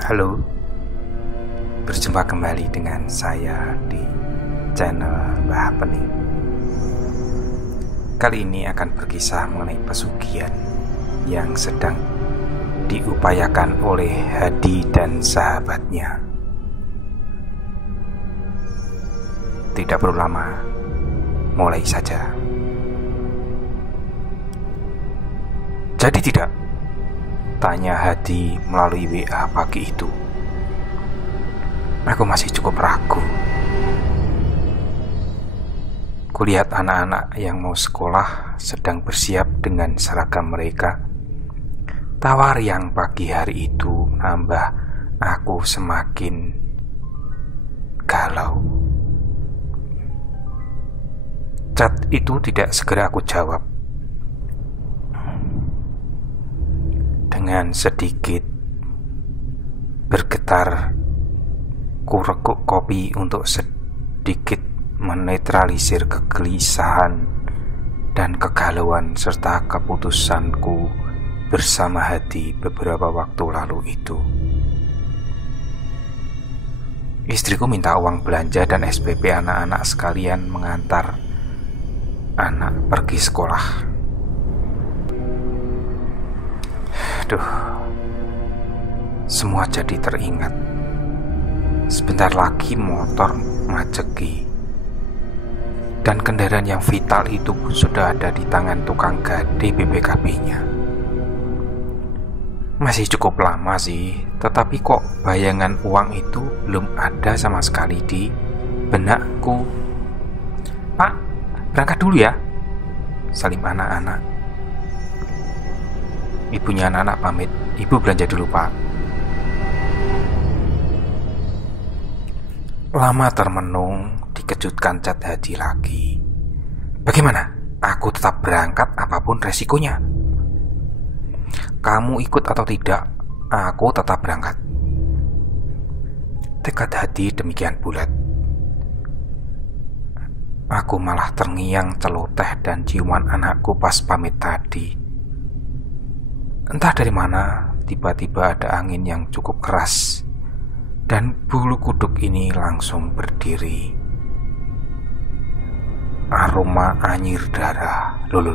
Halo, berjumpa kembali dengan saya di channel Mbah Pening. Kali ini akan berkisah mengenai pesugihan yang sedang diupayakan oleh Hadi dan sahabatnya. Tidak perlu lama, mulai saja. Jadi tidak? Tanya Hadi melalui WA pagi itu. Aku masih cukup ragu. Kulihat anak-anak yang mau sekolah sedang bersiap dengan seragam mereka. Tawar yang pagi hari itu menambah aku semakin galau. Chat itu tidak segera aku jawab. Dengan sedikit bergetar, ku reguk kopi untuk sedikit menetralisir kegelisahan dan kegalauan serta keputusanku bersama Hadi beberapa waktu lalu itu. Istriku minta uang belanja dan SPP anak-anak sekalian mengantar anak pergi sekolah. Aduh, semua jadi teringat. Sebentar lagi motor majeki, dan kendaraan yang vital itu pun sudah ada di tangan tukang gade BPKB-nya. Masih cukup lama sih, tetapi kok bayangan uang itu belum ada sama sekali di benakku. Pak, berangkat dulu ya, salim anak-anak. Ibunya anak-anak pamit, ibu belanja dulu pak. Lama termenung, dikejutkan chat Hadi lagi. Bagaimana? Aku tetap berangkat apapun resikonya. Kamu ikut atau tidak, aku tetap berangkat. Tekad Hadi demikian bulat. Aku malah terngiang celoteh dan ciuman anakku pas pamit tadi. Entah dari mana, tiba-tiba ada angin yang cukup keras, dan bulu kuduk ini langsung berdiri. Aroma anyir darah. Lulu.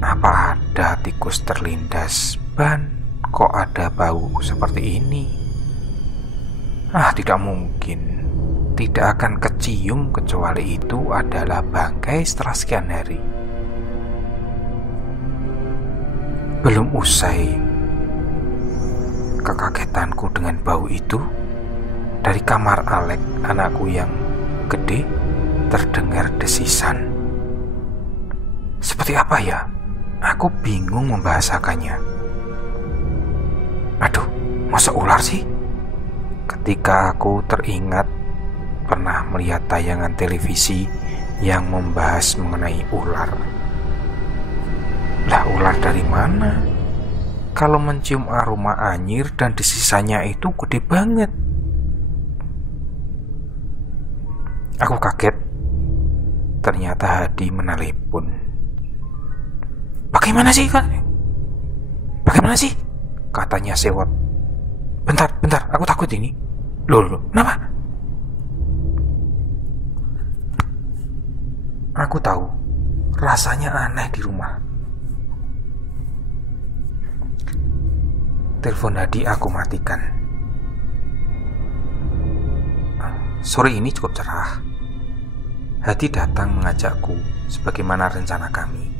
Apa ada tikus terlindas ban? Kok ada bau seperti ini? Tidak mungkin. Tidak akan kecium kecuali itu adalah bangkai setelah sekian hari. Belum usai kekagetanku dengan bau itu, dari kamar Alek, anakku yang gede, terdengar desisan. Seperti apa ya? Aku bingung membahasakannya. Aduh, masa ular sih? Ketika aku teringat pernah melihat tayangan televisi yang membahas mengenai ular. Lah, ular dari mana? Kalau mencium aroma anyir dan desisanya itu gede banget. Aku kaget. Ternyata Hadi menelepon. Bagaimana sih kan? Bagaimana sih? Katanya sewot. Bentar, aku takut ini. Loh, kenapa? Aku tahu, rasanya aneh di rumah. Telepon Hadi aku matikan. Sore ini cukup cerah. Hadi datang mengajakku sebagaimana rencana kami.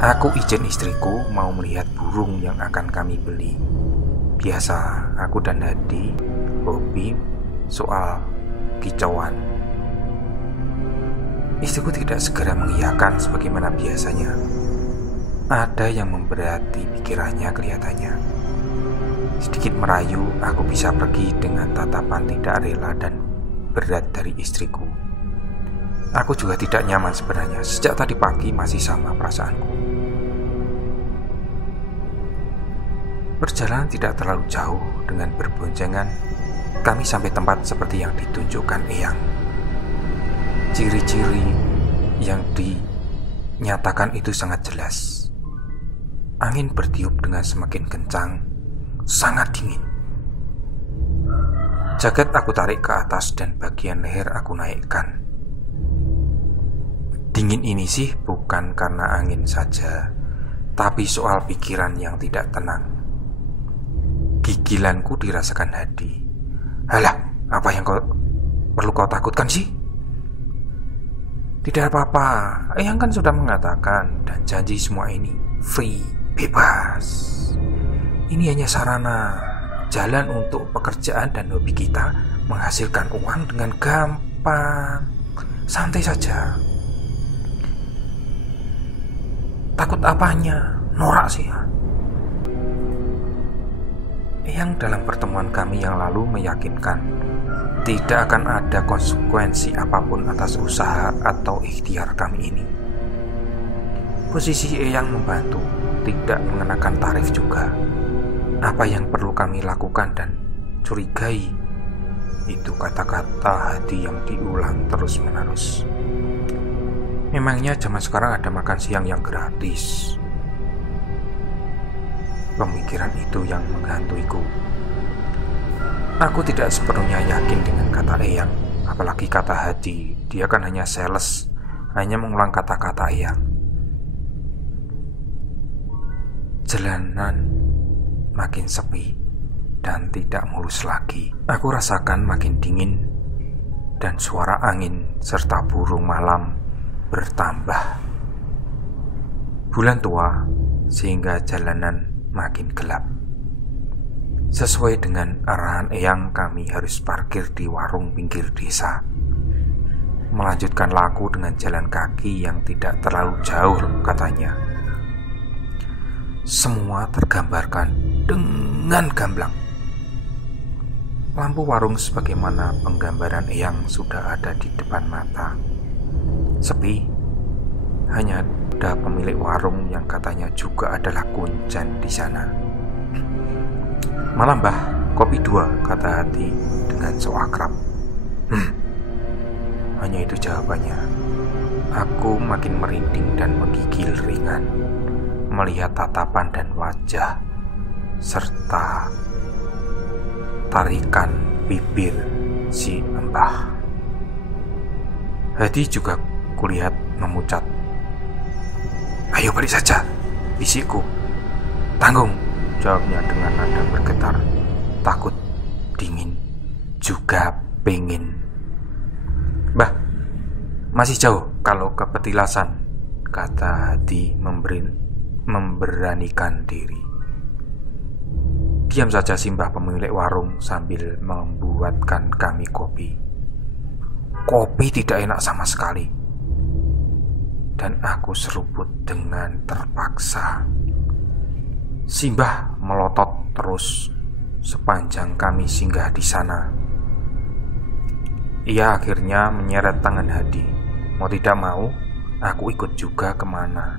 Aku izin istriku mau melihat burung yang akan kami beli. Biasa aku dan Hadi hobi soal kicauan. Istriku tidak segera mengiyakan sebagaimana biasanya. Ada yang memberati pikirannya kelihatannya. Sedikit merayu, aku bisa pergi dengan tatapan tidak rela dan berat dari istriku. Aku juga tidak nyaman sebenarnya. Sejak tadi pagi masih sama perasaanku. Perjalanan tidak terlalu jauh. Dengan berboncengan, kami sampai tempat seperti yang ditunjukkan Eyang. Ciri-ciri yang dinyatakan itu sangat jelas. Angin bertiup dengan semakin kencang, sangat dingin. Jaket aku tarik ke atas dan bagian leher aku naikkan. Dingin ini sih bukan karena angin saja, tapi soal pikiran yang tidak tenang. Gigilanku dirasakan Hadi. Halah, apa yang perlu kau takutkan sih? Tidak apa-apa, Eyang kan sudah mengatakan dan janji semua ini free, bebas. Ini hanya sarana, jalan untuk pekerjaan dan hobi kita menghasilkan uang dengan gampang. Santai saja. Takut apanya? Norak sih ya. Eyang dalam pertemuan kami yang lalu meyakinkan tidak akan ada konsekuensi apapun atas usaha atau ikhtiar kami ini. Posisi Eyang membantu, tidak mengenakan tarif juga. Apa yang perlu kami lakukan dan curigai, itu kata-kata Hadi yang diulang terus-menerus. Memangnya zaman sekarang ada makan siang yang gratis? Pemikiran itu yang menghantuiku. Aku tidak sepenuhnya yakin dengan kata Eyang, apalagi kata Hadi. Dia kan hanya sales, hanya mengulang kata-kata Eyang. Jalanan makin sepi dan tidak mulus lagi. Aku rasakan makin dingin dan suara angin serta burung malam bertambah. Bulan tua sehingga jalanan makin gelap. Sesuai dengan arahan Eyang, kami harus parkir di warung pinggir desa, melanjutkan laku dengan jalan kaki yang tidak terlalu jauh, katanya. Semua tergambarkan dengan gamblang. Lampu warung sebagaimana penggambaran Eyang sudah ada di depan mata. Sepi, hanya ada pemilik warung yang katanya juga adalah kunjan di sana. Malam Mbah, kopi 2, kata Hadi dengan so akrab. Hanya itu jawabannya. Aku makin merinding dan menggigil ringan melihat tatapan dan wajah serta tarikan bibir si Mbah. Hadi juga kulihat memucat. Ayo balik saja, bisikku. Tanggung, jawabnya dengan nada bergetar. Takut, dingin, juga pengen. Mbah, masih jauh kalau ke petilasan, kata Hadi memberanikan diri. Diam saja Simbah pemilik warung sambil membuatkan kami kopi. Kopi tidak enak sama sekali, dan aku seruput dengan terpaksa. Simbah melotot terus sepanjang kami singgah di sana. Ia akhirnya menyeret tangan Hadi. Mau tidak mau, aku ikut juga kemana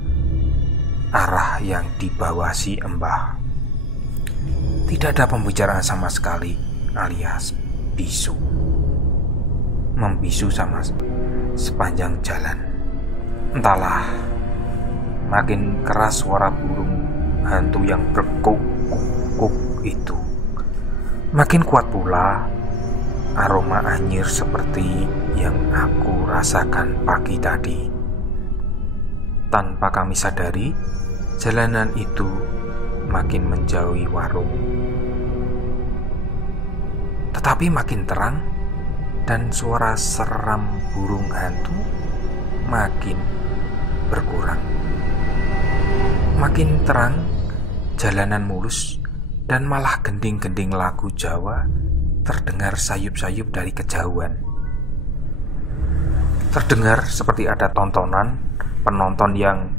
arah yang dibawa si Mbah. Tidak ada pembicaraan sama sekali, alias bisu. Membisu sama sepanjang jalan. Entahlah, makin keras suara burung hantu yang berkuk-kuk itu. Makin kuat pula aroma anyir seperti yang aku rasakan pagi tadi. Tanpa kami sadari, jalanan itu makin menjauhi warung. Tetapi makin terang dan suara seram burung hantu makin berkurang. Makin terang, jalanan mulus, dan malah gending-gending lagu Jawa terdengar sayup-sayup dari kejauhan. Terdengar seperti ada tontonan penonton yang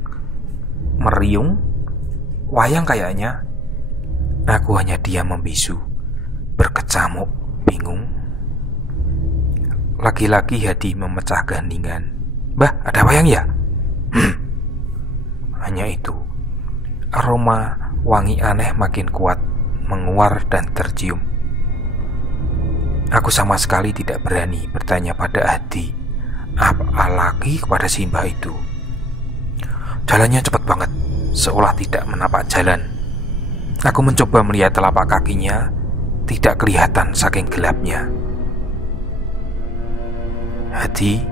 meriung, wayang kayaknya. Aku hanya diam membisu, berkecamuk, bingung. Lagi-lagi Hadi memecah keheningan. Mbah, ada wayang ya? Hanya itu. Aroma wangi aneh makin kuat menguar dan tercium. Aku sama sekali tidak berani bertanya pada Hadi, apalagi kepada Simbah itu. Jalannya cepat banget, seolah tidak menapak jalan. Aku mencoba melihat telapak kakinya, tidak kelihatan saking gelapnya. Hati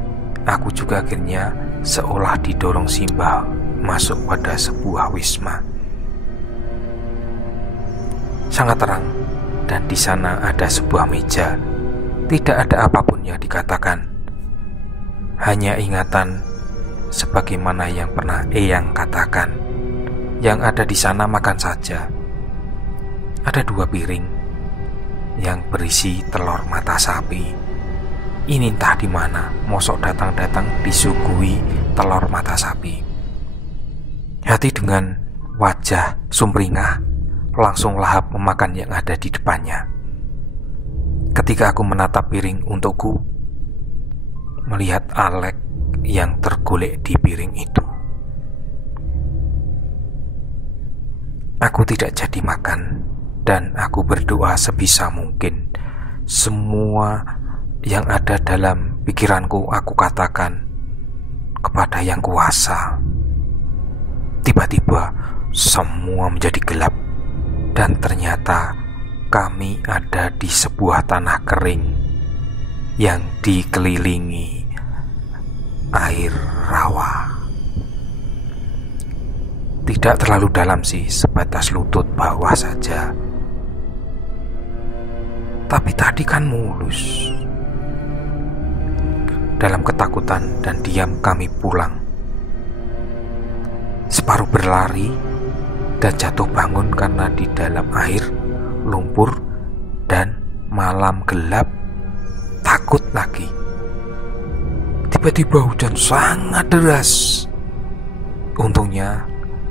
aku juga akhirnya seolah didorong simbal masuk pada sebuah wisma. Sangat terang, dan di sana ada sebuah meja. Tidak ada apapun yang dikatakan, hanya ingatan sebagaimana yang pernah Eyang katakan. Yang ada di sana makan saja. Ada 2 piring yang berisi telur mata sapi. Ini entah di mana, mosok datang-datang disuguhi telur mata sapi. Hati dengan wajah sumringah langsung lahap memakan yang ada di depannya. Ketika aku menatap piring untukku, melihat Alek yang tergolek di piring itu, aku tidak jadi makan, dan aku berdoa sebisa mungkin. Semua yang ada dalam pikiranku aku katakan kepada Yang Kuasa. Tiba-tiba semua menjadi gelap, dan ternyata kami ada di sebuah tanah kering yang dikelilingi air rawa. Tidak terlalu dalam sih, sebatas lutut bawah saja. Tapi tadi kan mulus. Dalam ketakutan dan diam kami pulang. Separuh berlari dan jatuh bangun karena di dalam air, lumpur, dan malam gelap. Takut lagi. Tiba-tiba hujan sangat deras. Untungnya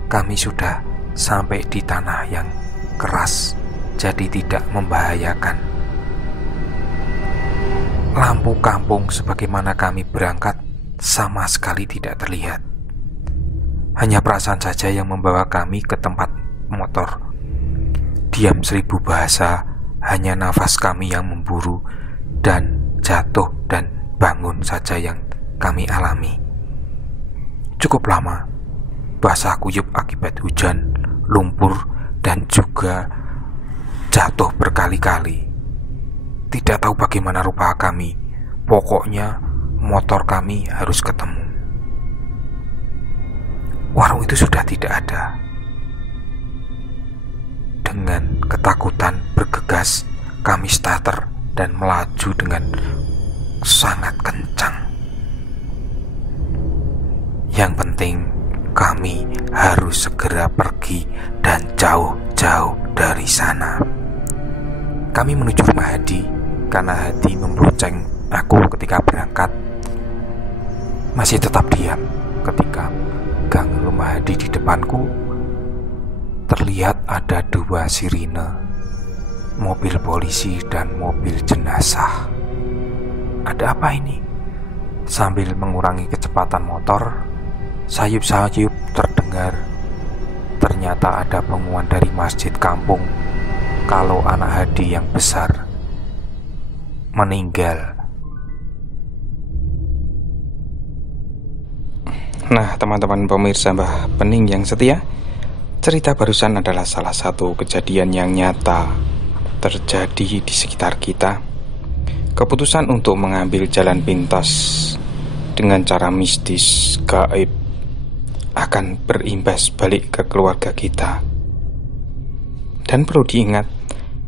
kami sudah sampai di tanah yang keras, jadi tidak membahayakan. Lampu kampung sebagaimana kami berangkat sama sekali tidak terlihat. Hanya perasaan saja yang membawa kami ke tempat motor. Diam 1000 bahasa, hanya nafas kami yang memburu, dan jatuh dan bangun saja yang kami alami. Cukup lama, basah kuyup akibat hujan, lumpur, dan juga jatuh berkali-kali. Tidak tahu bagaimana rupa kami, pokoknya motor kami harus ketemu. Warung itu sudah tidak ada. Dengan ketakutan bergegas, kami starter dan melaju dengan sangat kencang. Yang penting kami harus segera pergi dan jauh-jauh dari sana. Kami menuju rumah Hadi karena Hadi membonceng aku ketika berangkat. Masih tetap diam ketika gang rumah Hadi di depanku terlihat ada 2 sirine, mobil polisi dan mobil jenazah. Ada apa ini? Sambil mengurangi kecepatan motor, sayup-sayup terdengar. Ternyata ada pengumuman dari masjid kampung kalau anak Hadi yang besar meninggal. Nah, teman-teman pemirsa Mbah Pening yang setia, cerita barusan adalah salah satu kejadian yang nyata terjadi di sekitar kita. Keputusan untuk mengambil jalan pintas dengan cara mistis, gaib, akan berimbas balik ke keluarga kita. Dan perlu diingat,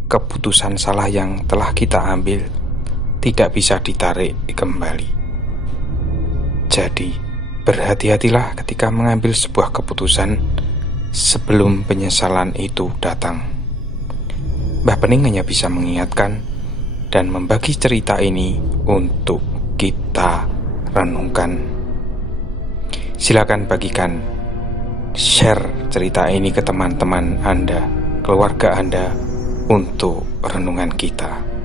keputusan salah yang telah kita ambil tidak bisa ditarik kembali. Jadi, berhati-hatilah ketika mengambil sebuah keputusan sebelum penyesalan itu datang. Mbah Pening hanya bisa mengingatkan dan membagi cerita ini untuk kita renungkan. Silakan bagikan, share cerita ini ke teman-teman Anda, keluarga Anda, untuk renungan kita.